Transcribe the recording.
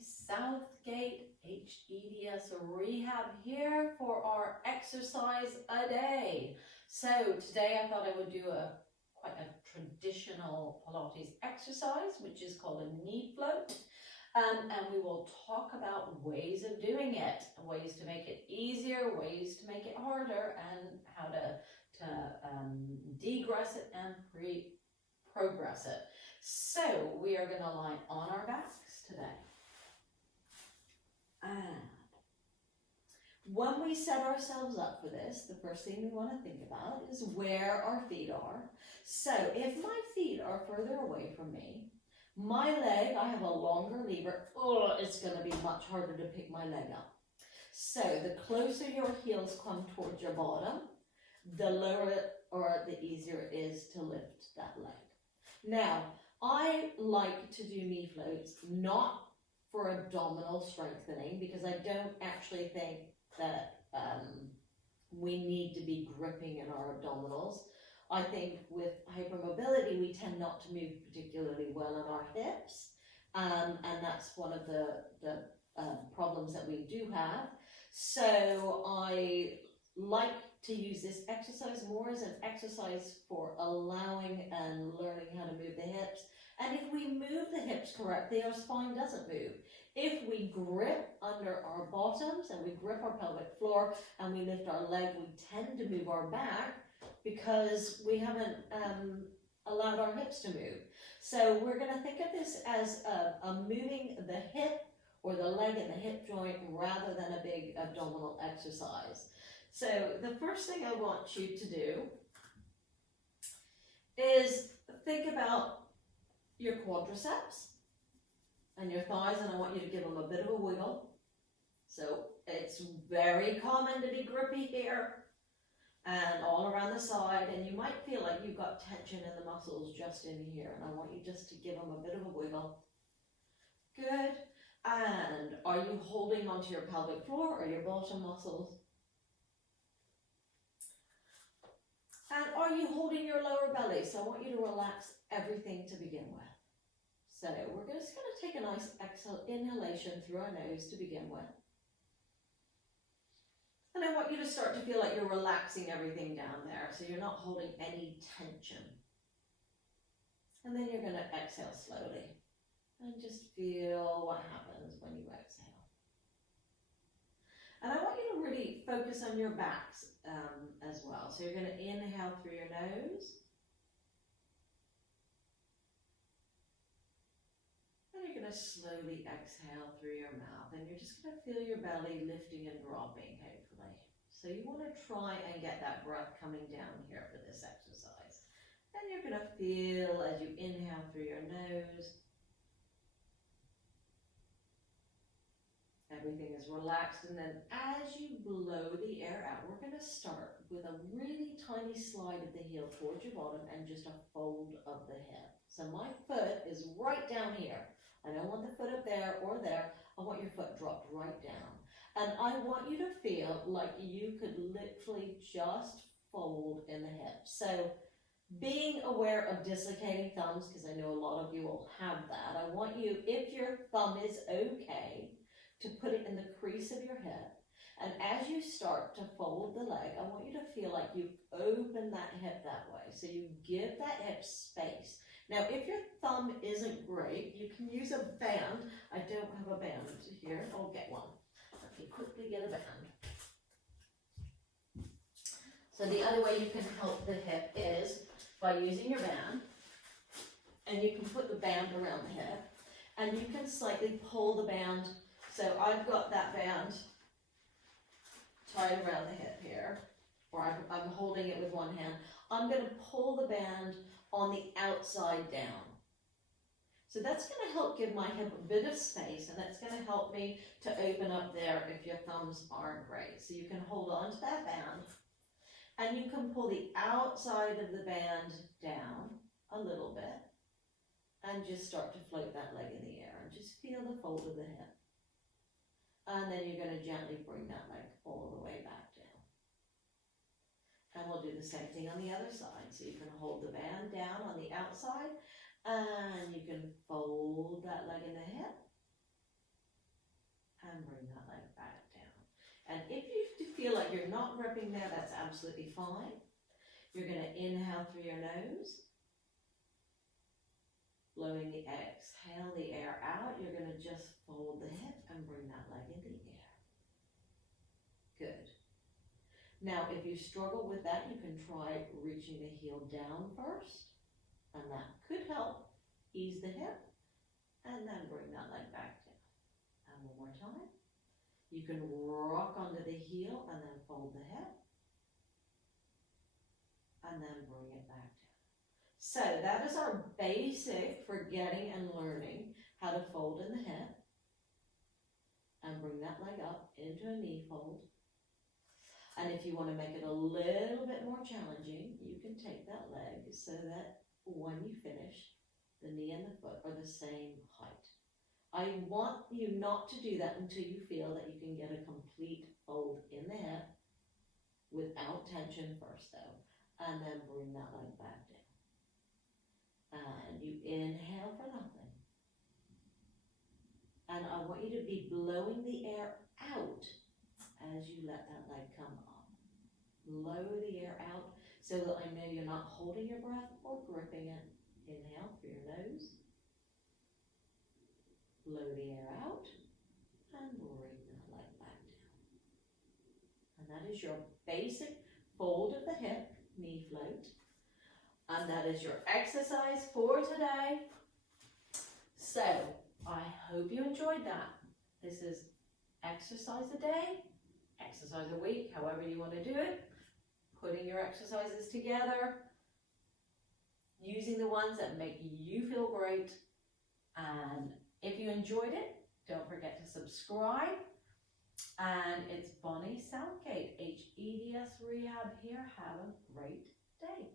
Southgate hEDSRehab here for our exercise a day. So today I thought I would do quite a traditional Pilates exercise, which is called a knee float. And we will talk about ways of doing it, ways to make it easier, ways to make it harder, and how to degress it and progress it. So we are going to lie on our backs today. And when we set ourselves up for this, the first thing we want to think about is where our feet are. So if my feet are further away from me, my leg, I have a longer lever, it's going to be much harder to pick my leg up. So the closer your heels come towards your bottom, the lower or the easier it is to lift that leg. Now, I like to do knee floats, not for abdominal strengthening, because I don't actually think that we need to be gripping in our abdominals. I think with hypermobility, we tend not to move particularly well in our hips, and that's one of the problems that we do have. So I like to use this exercise more as an exercise for allowing and learning how to move the hips. And if we move the hips correctly, our spine doesn't move. If we grip under our bottoms and we grip our pelvic floor and we lift our leg, we tend to move our back because we haven't allowed our hips to move. So we're going to think of this as a moving the hip or the leg and the hip joint rather than a big abdominal exercise. So the first thing I want you to do is think about your quadriceps and your thighs, and I want you to give them a bit of a wiggle. So it's very common to be grippy here and all around the side, and you might feel like you've got tension in the muscles just in here, and I want you just to give them a bit of a wiggle. Good. And are you holding onto your pelvic floor or your bottom muscles? And are you holding your lower belly? So I want you to relax everything to begin with. So we're just going to take a nice inhalation through our nose to begin with. And I want you to start to feel like you're relaxing everything down there, so you're not holding any tension. And then you're going to exhale slowly. And just feel what happens when you exhale. And I want you to really focus on your backs as well. So you're going to inhale through your nose. And you're going to slowly exhale through your mouth. And you're just going to feel your belly lifting and dropping, hopefully. So you want to try and get that breath coming down here for this exercise. And you're going to feel as you inhale through your nose, everything is relaxed, and then as you blow the air out, we're going to start with a really tiny slide of the heel towards your bottom and just a fold of the hip. So my foot is right down here. I don't want the foot up there or there. I want your foot dropped right down. And I want you to feel like you could literally just fold in the hip. So being aware of dislocating thumbs, because I know a lot of you will have that, I want you, if your thumb is okay, to put it in the crease of your hip. And as you start to fold the leg, I want you to feel like you open that hip that way. So you give that hip space. Now, if your thumb isn't great, you can use a band. I don't have a band here. I'll get one. Let me quickly get a band. So the other way you can help the hip is by using your band. And you can put the band around the hip. And you can slightly pull the band. So I've got that band tied around the hip here, or I'm holding it with one hand. I'm going to pull the band on the outside down. So that's going to help give my hip a bit of space, and that's going to help me to open up there if your thumbs aren't great. So you can hold on to that band, and you can pull the outside of the band down a little bit, and just start to float that leg in the air, and just feel the fold of the hip. And then you're going to gently bring that leg all the way back down. And we'll do the same thing on the other side. So you can hold the band down on the outside, and you can fold that leg in the hip. and bring that leg back down. And if you feel like you're not gripping there, that's absolutely fine. You're going to inhale through your nose, blowing the exhale, the air out. You're going to just fold the hip and bring that leg in the air. Good. Now, if you struggle with that, you can try reaching the heel down first, and that could help ease the hip, and then bring that leg back down. And one more time. You can rock onto the heel and then fold the hip, and then bring it back down. So that is our basic for getting and learning how to fold in the hip and bring that leg up into a knee fold. And if you want to make it a little bit more challenging, you can take that leg so that when you finish, the knee and the foot are the same height. I want you not to do that until you feel that you can get a complete fold in the hip without tension first though. And then bring that leg back down. And you inhale for nothing. And I want you to be blowing the air out as you let that leg come up. Blow the air out so that I know you're not holding your breath or gripping it. Inhale through your nose. Blow the air out and bring that leg back down. And that is your basic fold of the hip, knee float. And that is your exercise for today. So, I hope you enjoyed that. This is exercise a day, exercise a week, however you want to do it. Putting your exercises together, using the ones that make you feel great. And if you enjoyed it, don't forget to subscribe. And it's Bonnie Southgate, hEDSRehab here. Have a great day.